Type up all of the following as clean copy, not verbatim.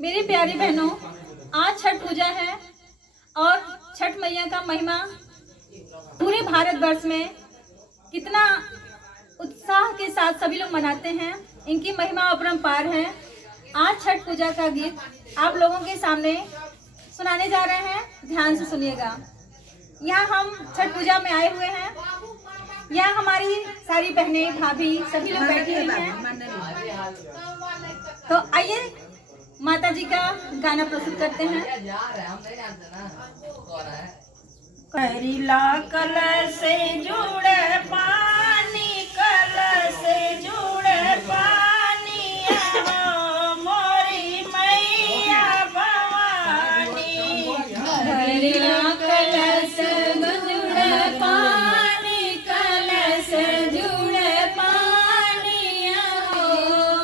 मेरी प्यारी बहनों, आज छठ पूजा है और छठ मैया का महिमा पूरे भारतवर्ष में कितना उत्साह के साथ सभी लोग मनाते हैं। इनकी महिमा अपरंपार है। आज छठ पूजा का गीत आप लोगों के सामने सुनाने जा रहे हैं, ध्यान से सुनिएगा। यहाँ हम छठ पूजा में आए हुए हैं। यहाँ हमारी सारी बहनें, भाभी सभी लोग बैठी हुई हैं। तो आइए माता जी का गाना प्रस्तुत करते हैं। करिला कल से जुड़े पानी, कल से जुड़े पानी, मोरी मैया भवानी। करिला कल से जुड़े पानी, कल से जुड़े पानी,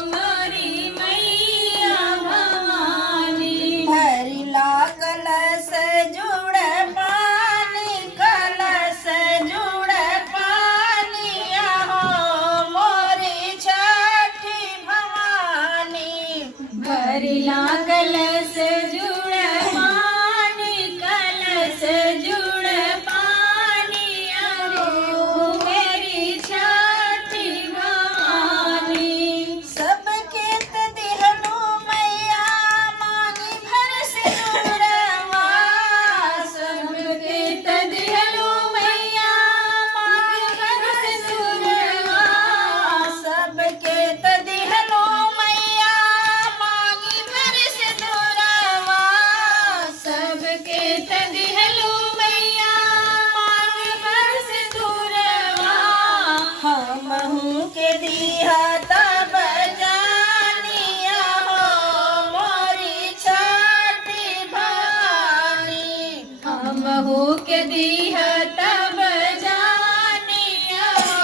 मोरी मैया भवानी। करिला कल से जुड़े पानी, कल से जुड़े पानी, मोरी छठी भवानी। करिला कल से जुड़े पानी, कल से जुड़े पानी, मेरी छठी भवानी। सबके दिहनु मैया मांगी भर सिंदूरवा, सबके तदिहलो मैया मांगी भर सिंदूरवा। सबके दिहनु मैया मांगी भर सिंदूरवा। सबके तदिहलो मैया मांगी भर सिंदूरवा। हमहू के दिया तब जानिया हो मोरी छठी भवानी। हम हो के दीह तब जानिया हो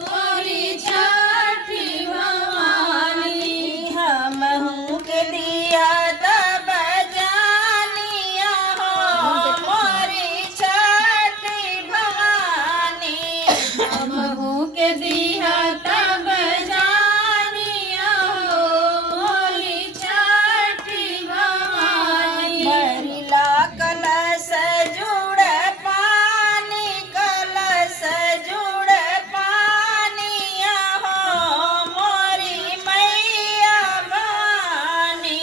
मोरी छठी भवानी। हमहू के दिया तब जानिया हो मोरी छठी भवानी। हम हो के दीह तब जानिया हो मोरी छठी भवानी। भरिला कलश जुड़े पानी, कलश जुड़े पानी, हो मोरी मैया भवानी।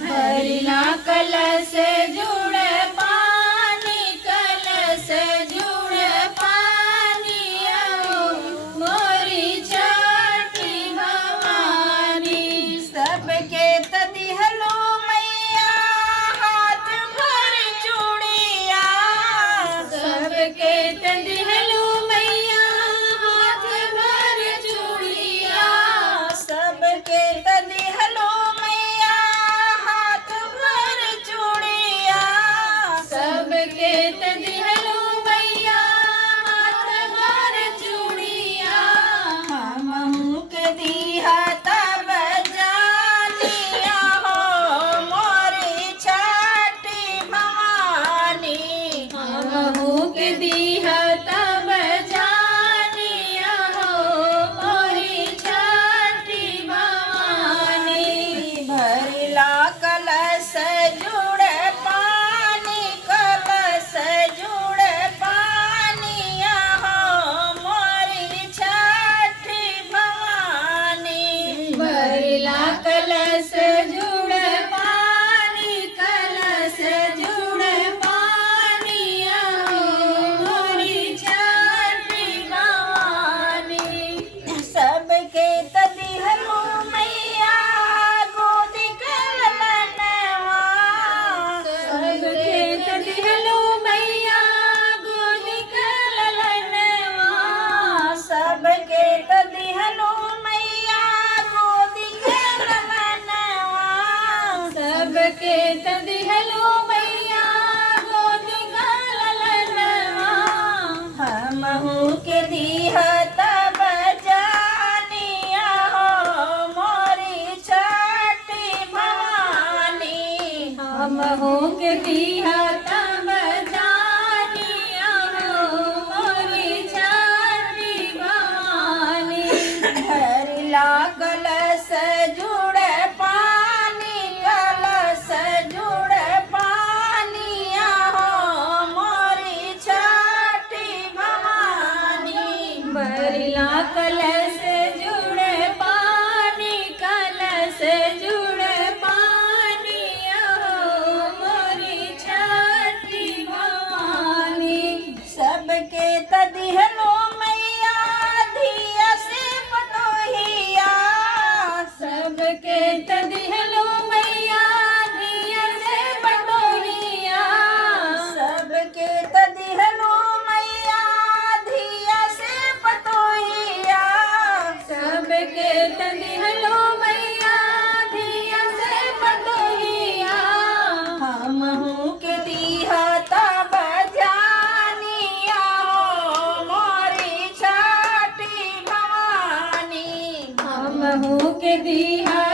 भरिला कलश जुड़े पानी, कलश जुड़े पानी, मोरी छठी भवानी। सबके दिहलो मैया हाथ भर चूड़िया। सबके तदिहलो मैया हाथ भर चूड़िया। सबके दिहलो मैया हाथ भर चूड़िया। सबके तदिहलो मैया हाथ भर चूड़िया। हमहू के दिया तब जानिया हो मोरी छठी भवानी। हम हो के दीह तब जानिया हो मोरी छठी भवानी। भरिला कलश जुड़े पानी, कलश जुड़े पानी, हो मोरी छठी भवानी। भरिला कलश जुड़े पानी, कलश जुड़े पानी, मोरी छठी भवानी। सबके दिहलो मैया गोदी कलनवा। सबके तदिहलो मैया गोदी कलनवा। सबके दिहलो मैया गोदी कलनवा। सबके तदिहलो मैया गोदी कलनवा। हमहू के दिह तब जानिया हो मोरी छठी भवानी। हम हो के दीह तब जानिया हो मोरी छठी भवानी। भरिला कलश कलश जुड़े पानी, कलश जुड़े पानिया हो मोरी छठी भवानी। बरिला कलश जुड़े पानी, कलश जुड़े पानी हो मोरी छठी भवानी। सबके तदिहलो मैया धिया से पतोहिया, सबके तदिहलो मैया धिया से बटोहिया, सबके तदिहलो मैया धिया से पतोहिया। सबके तदिहलो मैया धिया से बटोहिया। हमहू के दीहा तब जानिया हो मोरी छठी भवानी। हमहू के दिया